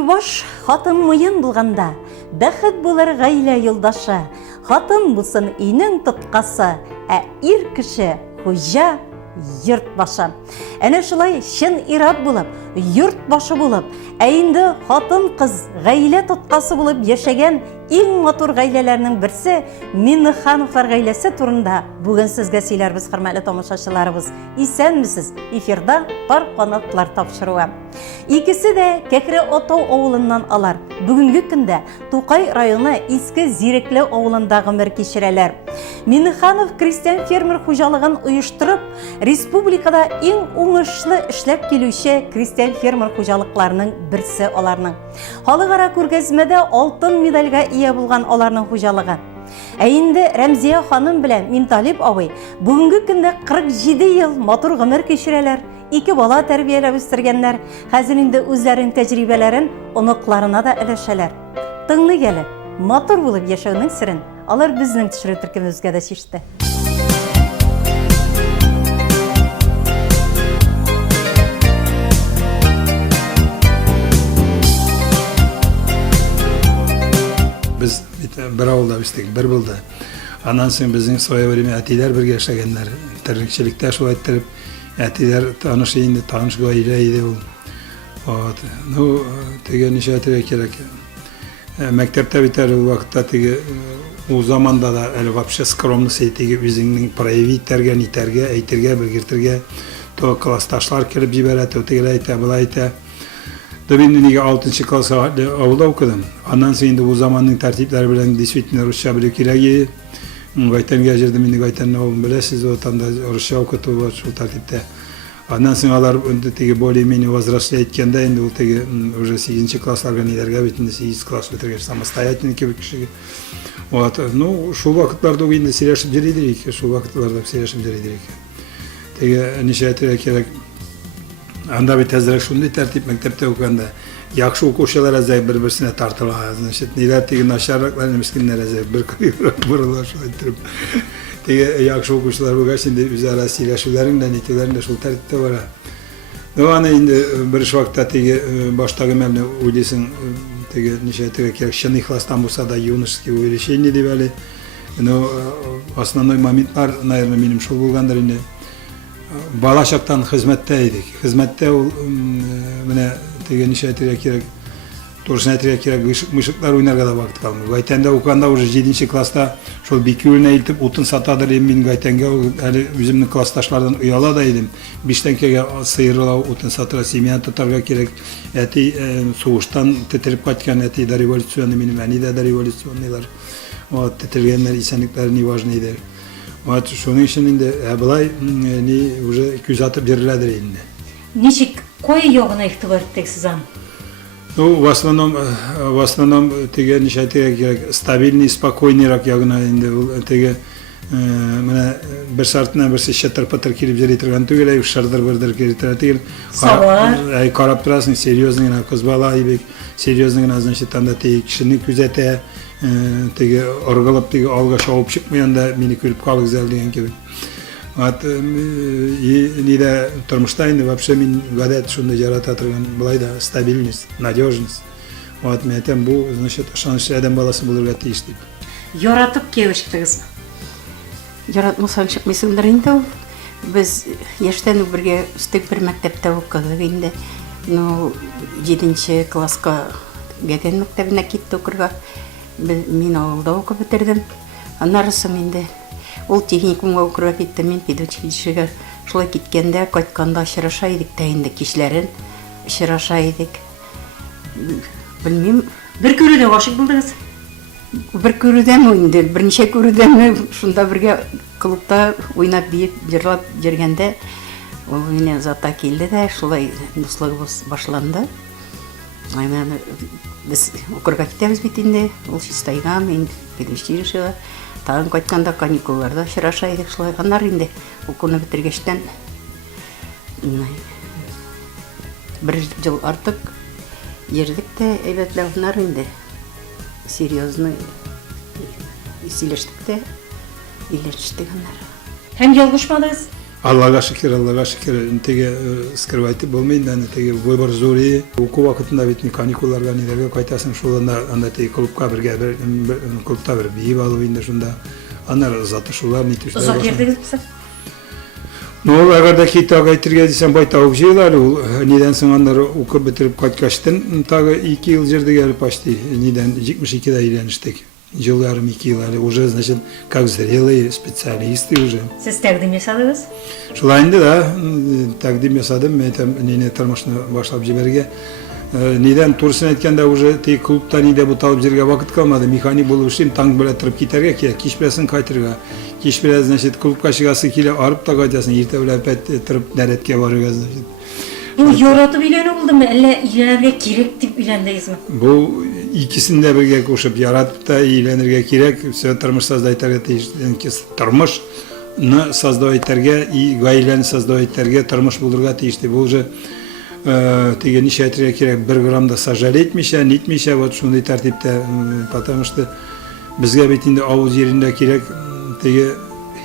Ирбаш хатын муен булганда, бәхет булыр гаилә юлдашы, хатын булсын өйнең тоткасы, ир кеше хуҗа йорт башы. Әнә шулай чын ират булып, йорт башы булып, инде хатын кыз гаилә тоткасы булып яшәгән иң матур гаиләләрнең берсе Миннехановлар гаиләсе турында бүген сезгә сөйләрбез, хөрмәтле тамашачыларыбыз. Исәнмесез? Эфирда пар канатлар тапшыруы. Икесе дә Кәкре Отау авылыннан алар. Бүгенге көндә Тукай районы Иске Зирекле авылында гомер кичерәләр. Миннеханов крестьян фермер хуҗалыгын оештырып, республикада иң уңышлы эшләп килүче крестьян фермер хуҗалыкларының берсе аларның. Халыкара күргәзмәдә алтын медальгә ия булган аларның хуҗалыгы. Инде Рәмзия ханым белән Минталип абый бүгенге көндә 47 ел матур гомер кичерәләр. 2 бала тәрбияләп үстергәннәр. Хәзер инде үзләренең тәҗрибәләрен оныкларына да өләшәләр. Тыңлый әле, матур булып яшәүнең сирен алар безнең төшерү төркемебезгә дә чиште. Biz bir avulda üstek, bir bulda. Andan soң bizning soya время әтиләр бергә эшләгәннәр. Тәрбиячелектә шулай иттереп, әтиләр таныш инде, таныш гаилә иде ул. Вот. Ну, теге нишәтергә кирәк. Мәктәптә битәр ул вакытта теге ул заманда да әле вообще скромность әйтеге үзеңнең проявить итәргә, нитәргә, әйтергә, белгертергә. То классташлар килеп җибәрә, то тегеләр әйтә, булай әйтә. Ben de 6. klasa avulda okudum. Ondan sonra da bu zamanın tertipleri bilen действительно Rusça biliyor kiragi. Gayten geçirdim, indi gayten oğlum bilesiz otanda Rusça okudu var şu tertipte. Ondan sonra onlar более-менее возрастли etkende indi o tege уже 8. klaslarga nilerge bitindi 8 klas bitirgen самостоятельный kişi. Вот, ну şu vakitlarda o indi sileşip jeridirik, şu vakitlarda sileşip jeridirik. Tege nişayetire kerek. Анда бит әзрәк шундый тәртип мәктәптә укганда яхшы укучылар әзәй бер-берсенә тартыла. Значит, ниләр теге начарраклар, мискиннәр әзәй бер бурыла шулай итеп. Теге яхшы укучылар булгач инде үзара сөйләшүләрен дә, нитәләрен дә шул тәртиптә бара. Ну аны инде бер вакытта теге баштагы мәлне уйлыйсың, теге нишәйтергә кирәк, чын ихластан булса да юношеские увлечения дип әле. Но основной моментлар, наверное, минем шул булгандыр инде. Bala şaktan hizmetteydik. Hizmette mene tegenin şehitire kerek, doğrusuna etire kerek mışıklar oynarga da vakit kalmıyor. Gaytende okanda уже 7. klasta şol bikülüne iltip otun satadır emin gaytenge hali bizimnin klastaşlardan uyala da edim. Biştenkege sıyırıla otun satıra semya tutarga kerek. Eti soğuştan tetirip kaçkan eti de revolüsyon eminim. Eni de revolüsyonlar. O tetirgenler isenliklerini важныйdır. Вот, şunun için indi, bulay ni уже küz atıp verirler indi. Ничек кой ягына игътибар иттегез аны? Ну, в основном теге нишәйтергә кирәк, стабильный, спокойныйрак ягына инде ул теге менә бер шартына берсе чатыр-патыр килеп йөри торган түгел, шардыр-бырдыр килеп тора түгел. Карап торасың, серьезный гына кыз бала ибек, серьезный гына, значит, анда теге кишене күзәтә. Теге оргылып теге алга шауып чыкмаганда мени күрүп калыгыз деген кебек. Вот ниде тормышта инде вообще мен гадәт шундай жарата торган булай да стабильность, надежность. Вот мен әйтәм бу, значит, ышанычлы адам баласы булырга тиеш дип. Яратып кебештегезме? Яратмасам чыкмыйсыңдыр инде ул. Без яшьтән үк бергә үстек бер мәктәптә укыдык инде. Ну 7 класска Гәген мәктәбенә китте укырга. Мин авылда укып бетердем. Аннары соң инде ул техникумга укырга китте, мин педучилищега. Шулай киткәндә, кайтканда очраша идек тә инде кичләрен очраша идек. Белмим, Бер күрүдә гашык булдыгыз. бер күрүдәме инде, берничә күрүдәме шунда бергә клубта уйнап биеп, җырлап йөргәндә ул мине зата килде дә, шулай дуслыгыбыз башланды. Aynen biz okurga gittiğimiz bitinde, ol şistayga, men pedagogiyaya, tağın kaytkanda kanikullarda şıraşaydık şulay kanlar indi. Okunu bitirgeçten bir yıl artık yerdik de eyletle onlar indi. Серьезно сөйлештік те, ийләшtik onlar. Hem yolguşmadınız? Allah'a şükür. Tege skırvaytı bulmayın da tege vaybar zori. Oku vakitinde bitmi kanikullarga niderge kaytasın şolanda anda tege kulüpka birge kulüpta bir biyi balı binde şunda. Anar zatı şolar ni tüşler. Uzak yerdegіз бісі? Ne ol agarda ki taga itirge disen bay tavuk şeyler ol. Niden sen anları oku bitirip kaçtın. Taga 2 yıl жерде gelip açtı. Niden 72'de ileniştik. Жыл ярым 2 yıl уже значит как зрелые специалисты уже. Сіз тәқдим жасадыңыз? Шулайында да тәкъдим жасадым. Мен нене тормышны башлап жиберге. Неден турсын айтканда уже тей клубта неде буталып жерге вакыт калмады. Механик болуп иштейм, таң беле туруп кетерге керек. Кич белесин кайтырга. Кич беле значит клубка чыгасы келе арып та кайтасың. Эрте беле опять туруп дәретке барырга значит. Bu yoratып үйлену болды ма, әлі үйленерге керек деп үйлендіңіз ме? Bu ikisini de birge koşup yaratıp da iyilenirge gerek. Все тормыш создайтерге тиештен тормышны создайтерге и гаилени создайтерге тормыш булдырга тиешти. Бул уже теге ниче айтерге керек, 1 грамм да сожалеть мише, нитмише, вот шундай тартипте, потому что бизге бетинде ауыз жеринде керек теге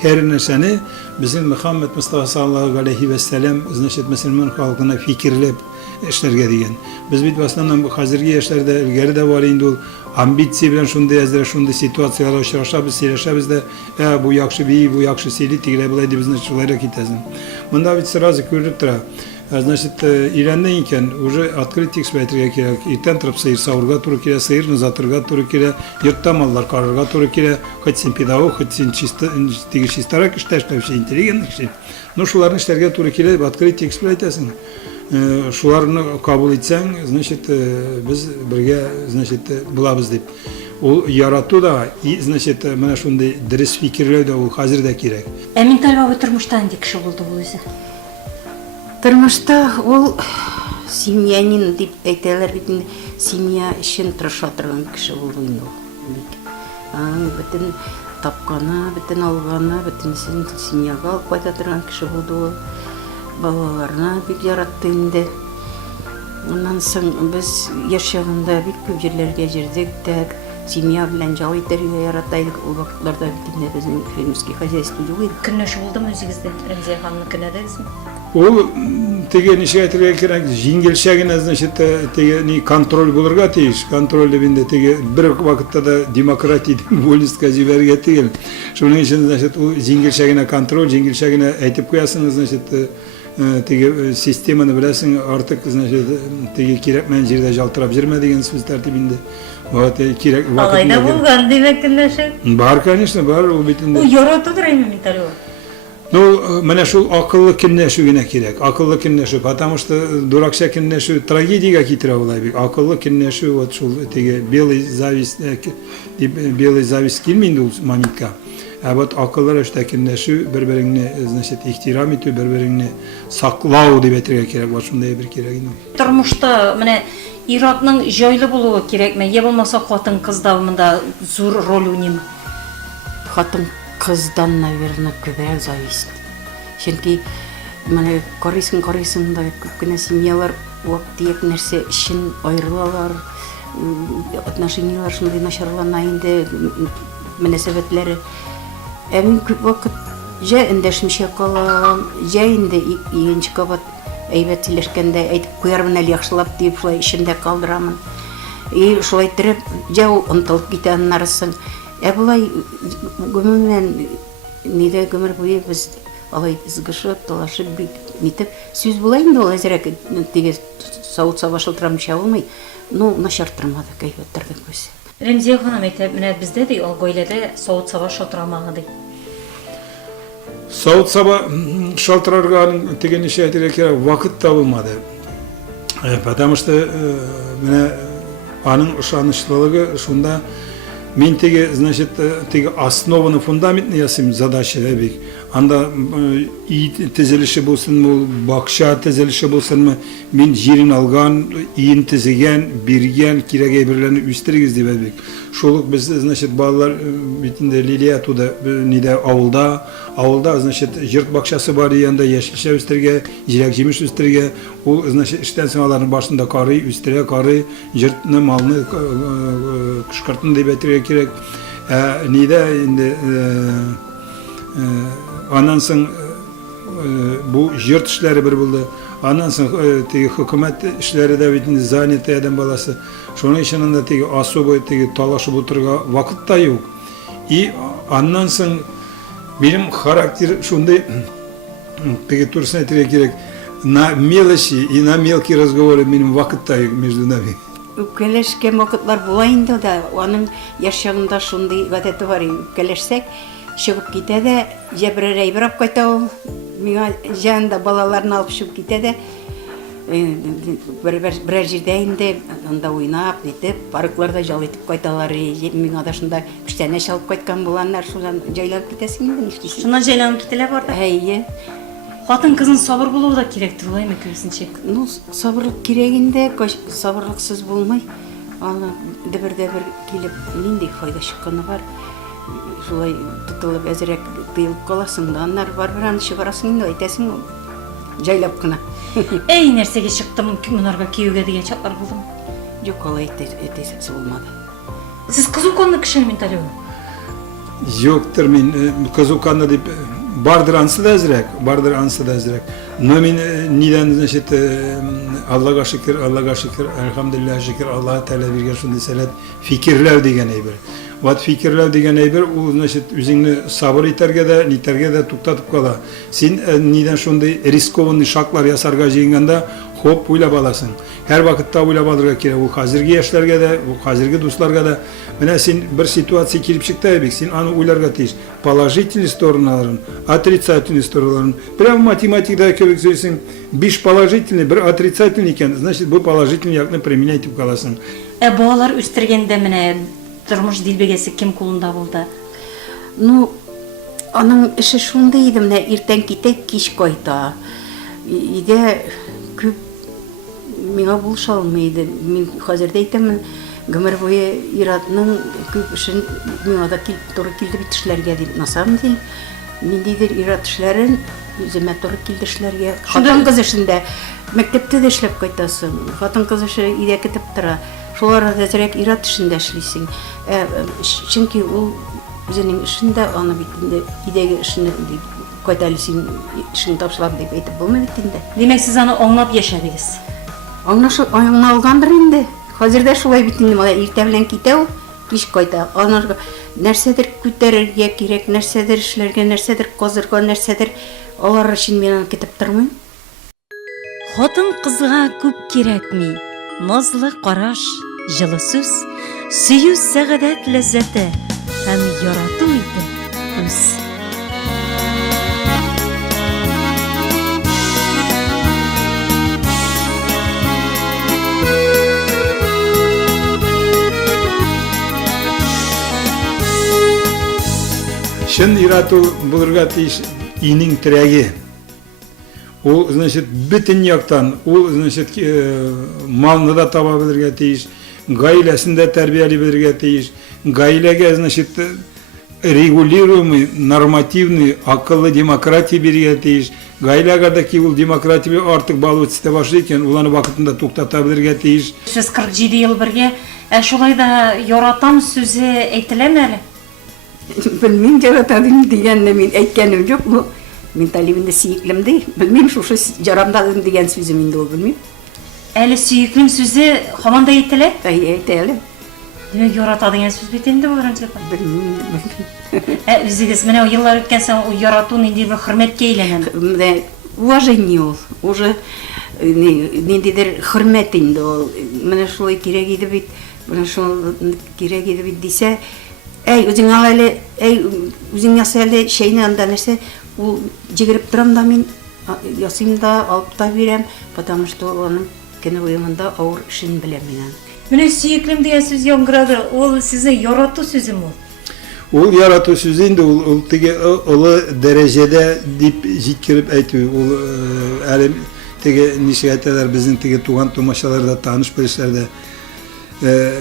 her nerseni bizim Muhammed Mustafa sallallahu aleyhi ve sellem значит Müslüman halkına fikirlep işlerge diyen. Biz bit aslında bu hazırki yaşlarda ilgari de var indi ol ambitsiya bilen şunday yazdıra şunday situatsiyalara uçraşa biz seyreşa de bu yakşı bir bu yakşı seyli tigre bulaydı bizden şulara kitazın. Bunda bit sразу görüp tura. Значит, İran'dan iken уже открытие эксплуатировать керек. Иртен тұрып сиыр сауырға туры келе, сиырны затырға туры келе, йортта маллар қарырға туры келе, хоть сен педагог, хоть сен теге чистарак иштеш, вообще интеллигентный киши. Но шуларны иштәргә туры келе, открытие эксплуатациясың. Шуларны кабул итсәң, значит, без бергә, значит, булабыз дип. Ул ярату да, значит, менә шундый дөрес фикерләү дә ул хәзер дә кирәк. Менталь бабы тормыштан ди кеше булды бул үзе. Тормышта ол семьянин деп әйтәләр бит, семья өчен тырыша торган кеше булды инде ул. Бөтен тапканы, бөтен алганы, бөтенсен семьяга алып кайта торган кеше булды ул. Балаларына бик яратты инде. Оннан соң без яшәгәндә бик күп җирләргә җирдек тә, семья белән җал итәргә яратайдык. Ул вакытларда бит инде безнең фермерский хозяйство юк иде. Көнләшү булдымы үзегездә? Рәмзия ханымны көнләдегезме? Ол теге ниче айтерге керек, жеңгелшегине, значит, теге ни контроль булырга тиеш. Контроль дегенде теге бир вакытта да демократия волистка жиберге тигел. Шуның үчүн, значит, ул жеңгелшегине контроль, жеңгелшегине әйтеп куясың, значит, теге системаны беләсең, артык, значит, теге кирәкмәгән җирдә жалтырап җирмә дигән сүз тәртибендә. Вот кирәк вакытында. Алайда булган димәк көнләшү. Бар, конечно, бар, ул битендә. Ул яратудыр әйме менталь бабы. Ну, менә шул акыллы көнләшү генә кирәк. Акыллы көнләшү, потому что дуракча көнләшү трагедиягә китерә була бик. Акыллы көнләшү вот шул теге белый зависть килми инде ул моментка. Вот акыллы эштә көнләшү, бер-береңне, значит, ихтирам итү, бер-береңне саклау дип әйтергә кирәк. Вот шундай бер кирәк инде. Тормышта менә ир-атның җайлы булуы кирәкме? Я булмаса хатын кызда монда зур роль уйныймы? Хатын кыздан, наверное, күбрәк зависит. Чөнки менә карыйсың да күп кенә семьялар вакыт нәрсә өчен аерылалар. Отношениялар шундый начарлана инде, мөнәсәбәтләре. Мин күп вакыт җә эндәшмичә калам, җә инде икенче кабат әйбәт сөйләшкәндә әйтеп куярмын әле яхшылап дип шулай эчендә калдырамын. Шулай итеп җә ул онытылып китә аннарысын. Булай гомумән нидә гомер буе без алай изгышып, талашып бит нитеп сүз була инде ул әзрәк теге савыт-саба шылтырамыйча булмый. Ну, начар тормады кайбәттәрдән күз. Рәмзия ханым әйтә, менә бездә ди гаиләдә савыт-саба шылтырамагы ди. Савыт-саба шалтырарга теге ничә әйтергә кирәк, вакыт табылмады. Потому что менә аның ышанычлылыгы шунда. Мен теге, значит, теге основаны, фундаментны ясым задача бик. Анда ий тезелеше булсынмы, бакча тезелеше булсынмы, мен җирен алган, иен тезеген, бирген, кирәк әйберләрне үстерегез дип бик. Шулык без, значит, балалар битендә Лилия туда нидә авылда, значит, җирт бакчасы бар янда яшелчә үстергә, җиләк-җимеш үстергә. Ул, значит, эштән соң аларның башында карый, үстерә карый, җиртны, малны кышкыртын дип әйтергә кирәк. Нидә инде аннан соң bu jürt işleri bir buldu. Ondan sonra tegi hükümet işleri de bitin zaniyeti eden balası. Şunun için de tegi особо tegi talaşıp oturga vakit da yok. Ondan sonra benim karakter şunday tegi tursun etire gerek. На мелочи и на мелкие разговоры benim vakit da yok между нами. Үпкелешкен вакытлар була инде да, аның яшьягында шундый гадәте бар, үпкелешсәк, чыгып китә дә, җәбрәр әйбрәп кайта ул, миңа җанда балаларын алып чыгып китә дә, берәр җирдә инде, анда уйнап, итеп, паркларда жал итеп кайталар, миңа да шунда күчтәнә чалып кайткан булганнар, шуннан җайлап китәсең инде, нишлисең? Шуннан җайланып китәләр барда. Әйе. Хатын кызын сабыр булуы да кирәк дип уйлыйм көйсенчә. Ну, сабырлык кирәгендә, сабырлыксыз булмый. Аны дебер-дебер килеп, нинди файда чыкканы бар. Шулай тотылып, әзрәк тыелып каласың да, аннар бар-бер аны чыгарасың инде, әйтәсең, җайлап кына. Әй нәрсәгә чыктым, монарга кияүгә дигән чаклар булдым. Юк, алай әйтәсе булмады. Сез кызуконны кеше менталеу. Жоктыр мен кызуканны дип Bardır ansı da ezrek, bardır ansı da ezrek. Nomin niden значит Allah'a şükür, Allah'a şükür, elhamdülillah şükür, Allah'a Teala bir şunday selat fikirler degen eyber. Vat fikirler degen eyber o значит üzüngni sabır iterge de, niterge de tuktatıp kala. Sen niden şunday riskovanlı şaklar yasarga jeyinganda hop uylap alasın. Her vakitte uylap alırga kere. O hazırgi yaşlarga da, o hazırgi dostlarga da. Mene sen bir situasiya kelip çıktı ebek, sen anı uylarga teyiş. Положительный storonaların, отрицательный storonaların. Прямо математикада köbek söylesin, 5 положительный, bir отрицательный iken, значит bu положительный yakını применять tip kalasın. Балалар үстергәндә менә тормыш дилбегәсе кем кулында булды? Ну, аның эше шундый иде, менә иртән китә, кич кайта. Өйдә күп миңа булыша алмый иде. Мин хәзердә әйтәмен, гомер буе иратның күп эшен миңа да туры килде бит эшләргә дип насам ди. Ниндидер ират эшләрен үземә туры килде эшләргә. Хатын-кыз эшендә мәктәптә дә эшләп кайтасың. Хатын-кыз эше өйдә китеп тора. Шулар әзрәк ират эшендә эшлисең. Чөнки ул үзенең эшендә аны бит инде өйдәге эшне кайталысың, эшен тапшырам дип әйтеп булмый бит инде. Димәк, сез аны аңлап яшәдегез. Аңлалгандыр инде. Хәзердә шулай бит инде, малай иртә белән китә ул, кич кайта. Анарга нәрсәдер күтәрергә кирәк, нәрсәдер эшләргә, нәрсәдер казырга, нәрсәдер алар өчен мин аны китеп тормыйм. Хатын кызга күп кирәкми. Назлы караш, җылы сүз, сөю сәгадәт ләззәте һәм ярату итеп үз. Şun iratı bulurga teyiş inin tirəgi. O, значит, bütün yaktan, o, значит, malını da tapabilirge teyiş, gailesini de terbiyeli bilirge teyiş, gailege, значит, регулируемый, нормативный, akıllı demokratiya birge teyiş, gailegerdeki ul demokratiya artık balığı çiste başlayken, ulanı vakitinde tuktatabilirge teyiş. Siz 47 yıl birge, şulay da yaratам сүзе әйтеләме әле? Bilmem jaratadым дигәнне мин әйткәнем юк. Бу мин талибинде сөеклемди. Bilmem шушы жарамдадым дигән сүзем инде ул, белмим. Әле сөеклем сүзе һаман да әйтелә? Әйтә әле. Димәк, ярата дигән сүз бит инде бу беренче. Белмим. Үзегез менә еллар үткән соң ярату нинди бер хөрмәткә әйләнә. Уважение ул. Уже ниндидер хөрмәт инде ул. Менә шулай кирәк иде бит. Менә шул кирәк иде бит дисә, әй, үзең ал әле, әй, үзең яса әле шәйне анда нәрсә, ул җигереп торам да мин, ясыйм да, алып та бирәм, потому что аның көне уемында авыр эшен беләм мин. Менә сөеклем дигән сүз яңгырады, ул сезне ярату сүземе ул? Ул ярату сүзе инде ул теге олы дәрәҗәдә дип җиткереп әйтү. Ул әле теге нишәтәләр безнең теге туган тумачаларда таныш белешләрдә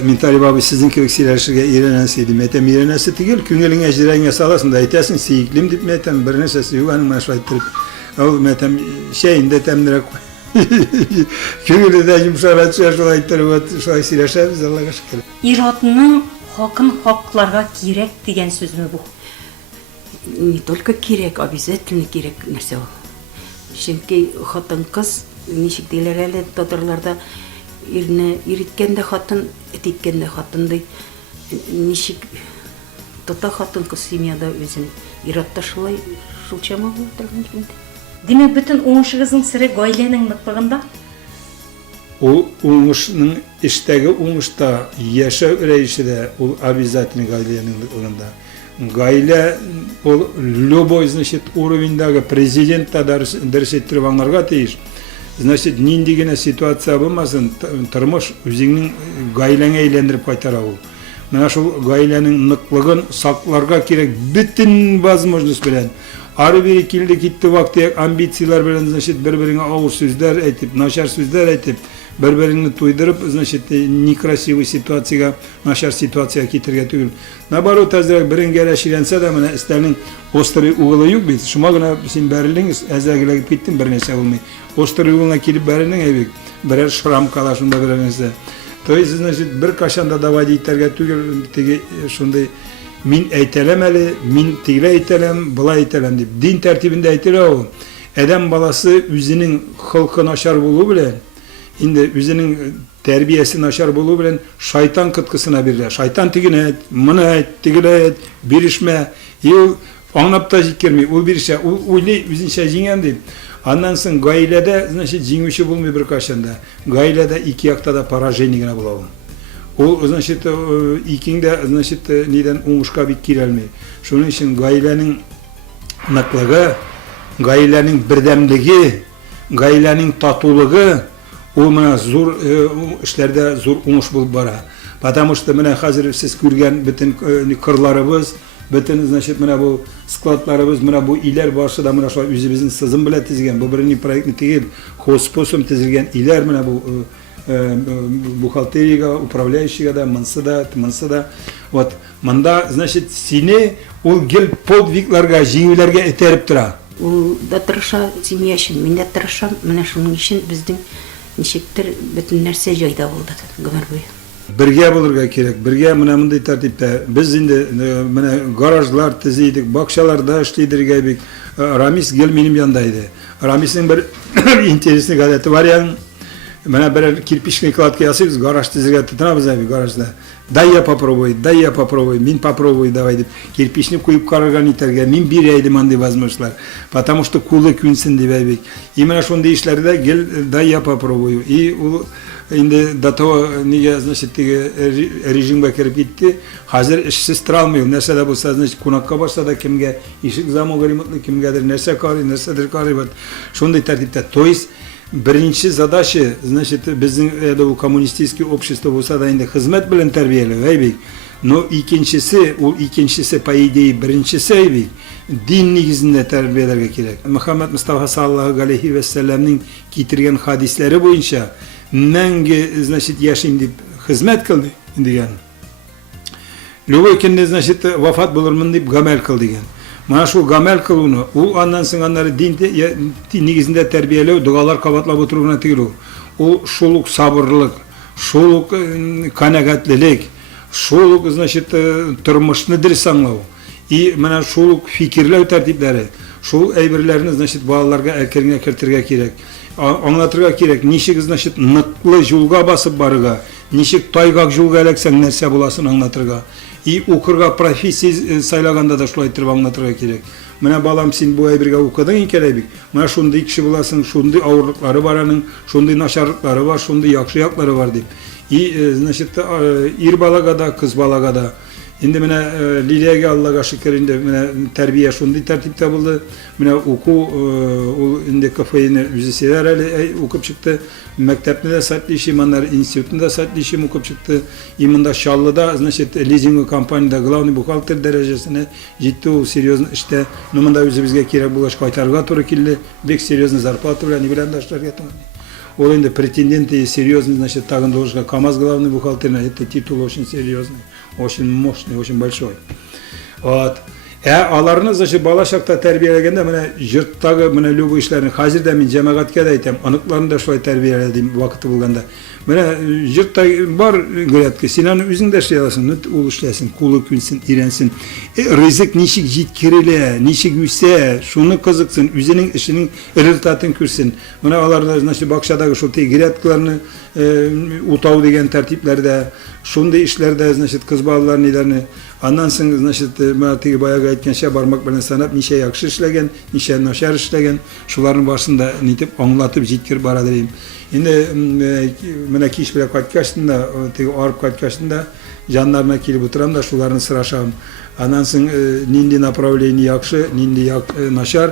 Min Talib abi sizin kebek silerşirge iğrenenseydim. Etem iğrenense tigel, küngeliğin ecdireğine salasın da etesin siyiklim dip metem bir nesesi yuvanın maşlaytırıp. Al metem şeyinde temdirek küngeli de yumuşarat şuaytırıp şuay silerşeriz Allah'a şükür. İratının hakın haklarga kirek degen söz mü bu? Не только кирәк, обязательно кирәк нәрсә ул. Çünkü hatın kız nişik değiller hele tatırlarda irine iritkende hatın, etitkende hatındı. Nişik tota hatın kız semyada özün iratta şulay şulçama bo'ltirgan kimdi. Demek bütün oңышыгыздың сире гаиләнең ныклыгында. O uңышның iştегі uңышta yaşa rejisi de o обязательно гаиләнең ныклыгында. Гаилә ол любой, значит, уровеньдәге президент та дәрес иттереп аңларга тиеш. Значит, нинди генә ситуация булмасын, тормыш үзеңнең гаиләңә әйләндереп кайтара ул. Менә шул гаиләнең ныклыгын сакларга кирәк бөтен возможность белән. Ары бери килде китте вакыты амбициялар белән, значит, бер-береңә авыр сүзләр әйтеп, начар сүзләр әйтеп, бер-береңне туйдырып, значит, некрасивый ситуациягә, начар ситуациягә китергә түгел. Наоборот, әзрәк береңгә рәшиләнсә дә, менә өстәлнең острый угылы юк бит. Шуңа гына син бәрелең, әзәгеләгеп киттең, бернәрсә булмый. Острый угылына килеп бәрелең, әйбек, берәр шрам кала шунда берәр нәрсә. То есть, значит, бер кашанда доводить итәргә түгел, теге шундай мин әйтәләм әле, мин тигелә әйтәләм, былай әйтәләм дип. Дин тәртибендә әйтелә ул. Әдәм баласы үзенең хылкы начар булу белән, инде үзенең тәрбиясе начар булу белән шайтан кыткысына бирелә. Шайтан тигене әйт, моны әйт, тигелә әйт, бирешмә. Ул аңлап та җиткерми, ул бирешә, ул уйлый үзенчә җиңәм дип. Аннан соң гаиләдә, значит, җиңүче булмый бер кашанда. Гаиләдә ике якта да поражение генә була ул. Ул, значит, икеңдә, значит, нидән уңышка бик киләлми. Шуның өчен гаиләнең ныклыгы, гаиләнең бердәмлеге, гаиләнең татулыгы ул менә зур эшләрдә зур уңыш булып бара. Потому что менә хәзер сез күргән бөтен кырларыбыз, бөтен, значит, менә бу складларыбыз, менә бу иләр башыда менә шулай үзебезнең сызым белән тизгән, бу берни проектны түгел, хоспосом тизелгән иләр менә бу бухгалтериягә, управляющийга да, монсы да. Вот, монда, значит, сине ул гел подвигларга, җиңүләргә этәреп тора. Ул да тырыша семья өчен, мин дә тырышам. Менә шуның өчен безнең ничектер бөтен нәрсә җайда булды гомер буе. Бергә булырга кирәк. Бергә менә мондый тәртиптә без инде менә гаражлар төзидек, бакчаларда эшлидергә бик. Рамис гел минем янда иде. Рамисның бер интересный гадәте бар яң. Менә бер кирпичный кладка ясыйбыз, гараж төзергә тотынабыз әби гаражда. Дай я попробую, мин попробую, давай дип. Кирпичны куеп карарган итәргә, мин бирәйдем андый возможностьлар. Потому что кулы күнсен дип әби. И менә шундый эшләрдә гел дай я попробую. И ул инде до того, нигә, значит, теге режимга кирип китте. Хәзер эшсез тора алмый. Нәрсә дә булса, значит, кунакка барса да кемгә ишек замогы ремонтлы, кемгәдер нәрсә карый, нәрсәдер карый. Шундый тәртиптә. То есть birinci задача, значит, bizning коммунистический общество bo'lsa da endi xizmat bilan tarbiyalab aybek. Но ikkinchisi по идее birinchisi aybek. Din negizinde tarbiyalarga kerak. Muhammad Mustafa sallallohu alayhi va sallamning keltirgan hadislari bo'yicha menga, значит, yashayim deb xizmat qildi degan. Любой kunda, значит, vafot bo'larman deb gamel qil degan. Mana shu gamel qiluvni, u andan so'ng anlari din negizinde tarbiyalab, duolar qabatlab o'tiruvni tegil. U shuluq sabırlıq, shuluq qanoatlilik, shuluq, значит, turmushni dirish anglov. И mana shuluq fikrlaw tartiblari, shu әйберләрне, значит, балаларга әкергә кертергә кирәк. Аңлатырга кирәк, ничек, значит, ныклы юлга басып барырга, ничек тайгак юлга эләксәң нәрсә буласын аңлатырга. И укырга профессия сайлаганда да шулай итеп аңлатырга кирәк. Менә балам, син бу әйбергә укыдың икән бик. Менә шундый кеше буласың, шундый авырлыклары бар аның, шундый начарлыклары бар, шундый яхшы яклары бар дип. И, значит, ир балага да, кыз балага да. Инде менә Лилиягә, Аллага шөкер, инде менә тәрбия шундый тәртиптә булды. Менә уку, ул инде КФИны үзе север әле укып чыкты. Мәктәпне дә сатлышым, аннар институтында сатлышым укып чыкты. И монда Шаллыда, значит, лизинг компанияда главный бухгалтер дәрәҗәсенә җитте, ул серьезно эштә. Но монда үзебезгә кирәк булгач кайтарга туры килде. Бик серьезно зарплата белән, белән дә эшләргә туры. Ол инде претенденты серьезный, значит, тагын должен КамАЗ главный бухгалтер, это титул очень серьезный, очень мощный, очень большой. Вот. Alarını zaşı bala şakta terbiyelegende mene yurttagı mene lugu işlerini hazır da min cemaatke de aytem. Anıklarını da şöyle terbiyelediğim vakti bulganda. Mene yurtta var görüyoruz ki Sinan'ın üzerinde şey alasın, uluşlasın, kulu künsin, irensin. Rızık nişik jitkirile, nişik üsse, şunu kızıksın, üzerinin işinin rezultatını kürsün. Mene alarda nasıl bakşadaki şu giretklarını utav degen tertiplerde, şunda işlerde nasıl kız bağlıların ilerini anlansın nasıl matigi bayağı aytken şey barmak bilen sanat nişe yakşı işlegen, nişe naşar işlegen, şuların başında nitip anlatıp jitkir baradırayım. Şimdi mene kiş bile kaçkaştında, arıp kaçkaştında jandarma kili buturam da şularını sıraşam. Anansın nindi направление yakşı, nindi naşar.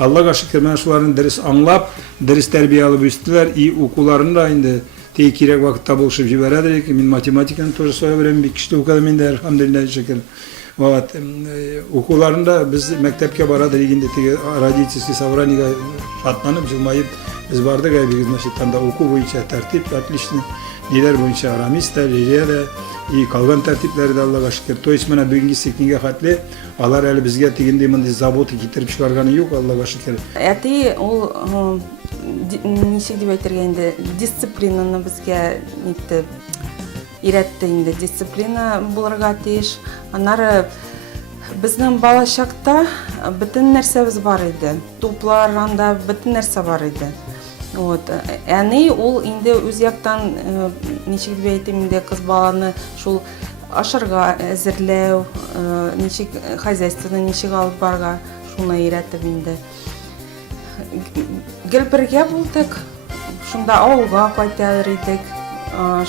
Allah'a şükür ben şuların ders anlap, ders terbiye alıp üstüler, iyi okularını da indi. Kirek vakitte buluşup jiberadik. Min matematikten тоже söyleyeyim bir kişi okudım indi elhamdülillah şükür. Vaat okularında biz mektepke baradır ilginde radiyatçısı savraniga şatlanıp jılmayıp biz bardık ay bir naşittan da oku boyunca tertip atlışını neler boyunca aramista leriye de iyi kalgan tertipleri de Allah'a şükür. To ismine bugünkü sikninge hatli alar eli bizge tigindiğimde zabotu getirip çıkarganı yok Allah'a şükür. Әти ол ничек дип әйтергә инде дисциплинаны безгә нитте өйрәтте инде дисциплина булырга тиеш. Аннары безнең балачакта бөтен нәрсәбез бар иде. Туплар анда бөтен нәрсә бар иде. Вот. Әни ул инде үз яктан ничек дип әйтим инде кыз баланы шул ашарга әзерләү, ничек хозяйствоны ничек алып барга шуны өйрәтеп инде. Гел бергә булдык. Шунда авылга кайталар идек.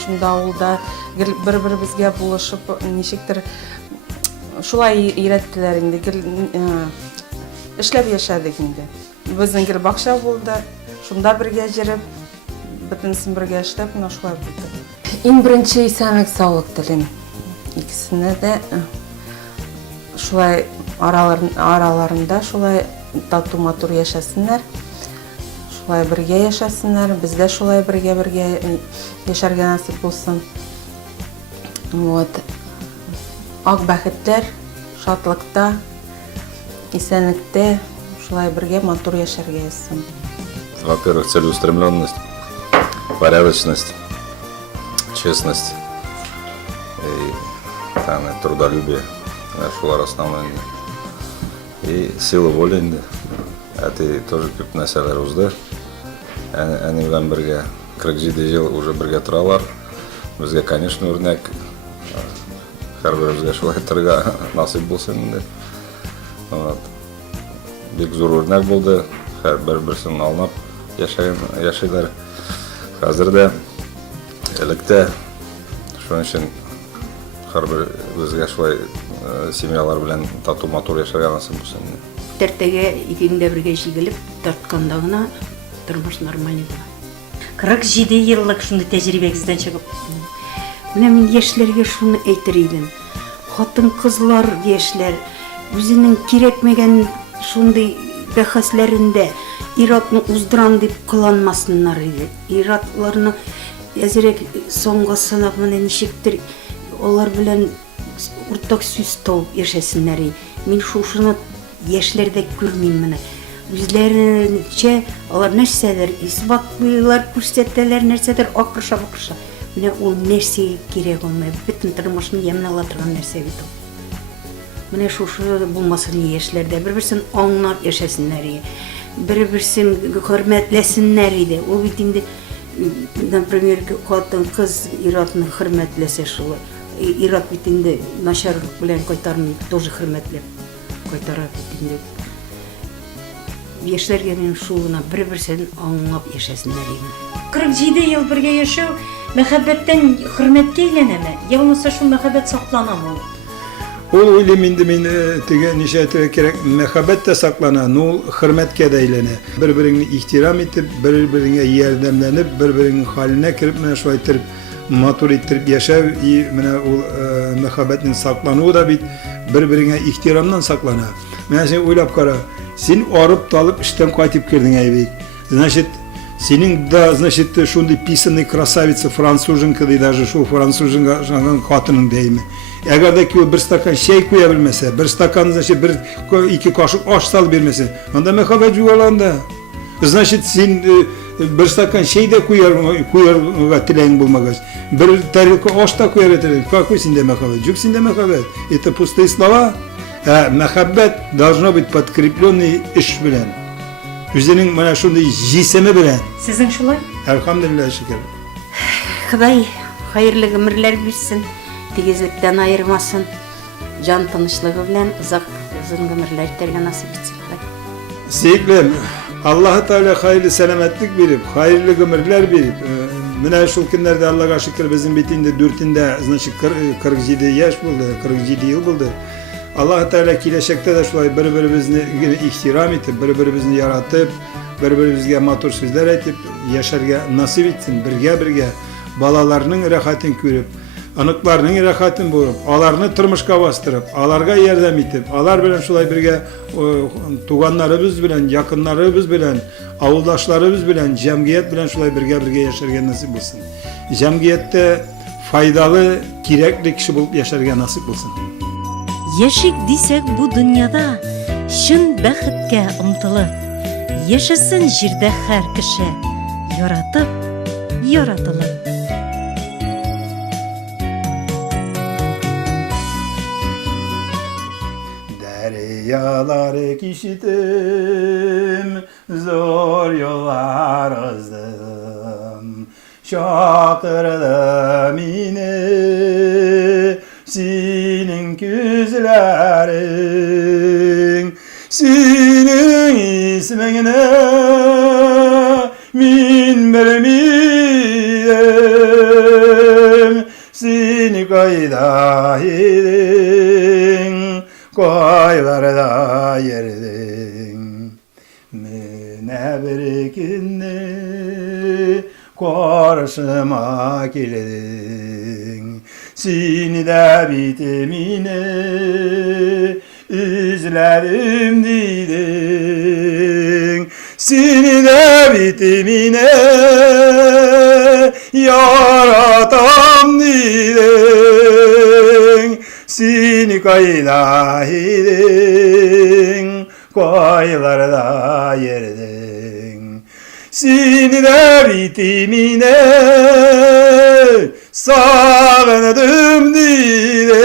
Шунда авылда гел бер-беребезгә булышып ничектер шулай өйрәттеләр инде. Гел эшләп яшәдек инде. Безнең гел бакча булды. Шунда бергә җырып, бөтенсен бергә эшләп, менә шулай булды. Иң беренче исәнлек саулык телим. Икесенә дә шулай араларында шулай тату матур яшәсеннәр. Шулай бергә яшәсеннәр, бездә шулай бергә яшәргә насип булсын. Вот. Ак бәхетләр, шатлыкта, исәнлектә шулай бергә матур яшәргә ясын. Во-первых, целеустремленность, порядочность, честность и трудолюбие. Шулар основные. И сила воли. Это тоже көп нәрселер узды. Әне белән бергә 47 жыл уже бергә торалар. Безгә, конечно, үрнәк. Һәрберебезгә шулай торырга насыйп булсын инде. Бик зур үрнәк булды. Бер-берсен алынып яшәйләр. Хәзер дә электә шуның өчен һәрберебезгә шулай семьялар белән тату матур яшәргә насыйп булсын. Тәртәгә икеңдә бергә җигелеп тартканда гына тормыш нормаль була. 47 еллык шундый тәҗрибәгездән чыгып. Менә мин яшьләргә шуны әйтер идем. Хатын-кызлар яшьләр үзенең кирәкмәгән шундый бәхәсләрендә иратны уздырам дип кыланмасыннар иде. Иратларны әзрәк соңга санап менә ничектер алар белән уртак сүз табып яшәсеннәр. Мин шушыны яшьләрдә күрмим менә. Үзләренчә алар нәрсәдер исбатлыйлар, күрсәтәләр, нәрсәдер акырша-бакырша. Менә ул нәрсә кирәк булмый, бөтен тормышны ямна ала торган нәрсә бит ул. Менә шушы булмасын яшьләрдә бер-берсен аңлап яшәсеннәр. Бер-берсен хөрмәтләсеннәр иде. Ул бит инде, например, хатын-кыз иратны хөрмәтләсә шул. Ират бит инде начарлык белән кайтармый, тоже хөрмәтләп кайтара бит инде. Яшьләргә мен шуны бер-берсен аңлап яшәсеннәр иде. 47 ел бергә яшәү мәхәббәттән хөрмәткә әйләнәме? Я булмаса шул мәхәббәт сакланамы? Ул уйлыйм инде мин теге ничә кирәк мәхәббәт тә саклана, ул хөрмәткә дә әйләнә. Бер-береңне ихтирам итеп, бер-береңгә ярдәмләнеп, бер-береңнең халенә кереп, менә шулай итеп матур итеп яшәү, менә ул мәхәббәтнең саклануы да бит бер-береңгә ихтирамнан саклана. Менә син уйлап кара, син арып талып эштән кайтып кирдең әйбик. Значит, синең да, значит, шундый писанный красавица француженка, даже шул француженка хатының дәйме. Eğer de ki o bir stakan şey koyabilmese, bir stakanınıza şey bir iki kaşık aş sal vermese, onda mekabet yuvarlanda. Значит, sen bir stakan şey de koyar tileğin bulmagas. Bir tarih aş da koyar tileğin. Какой синде махаббат?Juk синде махаббат. Это пустые слова. Махаббат должно быть подкрепленный iş bilen. Üzerinin bana şunda jiseme bilen. Sizin şulay? Elhamdülillah şükür. Құдай хайырлы гөмірләр бирсен, тигезлектән айырмасын, жан тынычлыгы белән озак озын гөмерләр итәргә насип итсен. Құдай. Seyiklem, Allah-u Teala hayırlı selametlik verip, hayırlı ömürler verip, mine şu günlerde Allah'a şükür bizim bitinde, dürtünde, значит, 47 yaş buldu, 47 yıl buldu. Allah-u Teala kileşekte de şöyle birbirimizni ihtiram etip, birbirimizni yaratıp, birbirimize matur sözler etip, yaşarga nasip etsin, birge balalarının rahatını görüp, anıklarının rahatını bulup, alarını tırmışka bastırıp, alarga yardım etip, alar bilen şulay birge tuganlarımız bilen, yakınlarımız bilen, avuldaşlarımız bilen, cemiyet bilen şulay birge yaşarga nasip olsun. Cemiyette faydalı, gerekli kişi bulup yaşarga nasip olsun. Яшик дисәк бу дөньяда шын бәхеткә омтылып, яшәсен җирдә һәр кеше, яратып, яратылып. Deryalar kişidim, zor yollar azdım, şakırdım yine senin gözlerin, senin ismine min vermeyim, seni kayda edin, koylarda yerdin. Mene birikini karşıma geldin, seni de bitimine üzlerim dedin, seni de bitimine yaratam dedin, seni kayda edin, koylarda yerdin. Seni de bitimine sağladım dedin,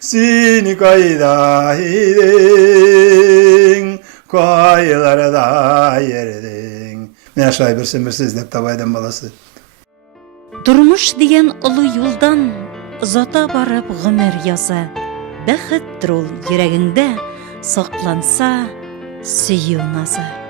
seni kayda edin, koylarda yerdin. Ne aşağı bir izlep tabaydan balası. Durmuş деген олы юлдан озата барып гомер яза. Бәхеттер ул йөрәгеңдә сакланса сөю назы.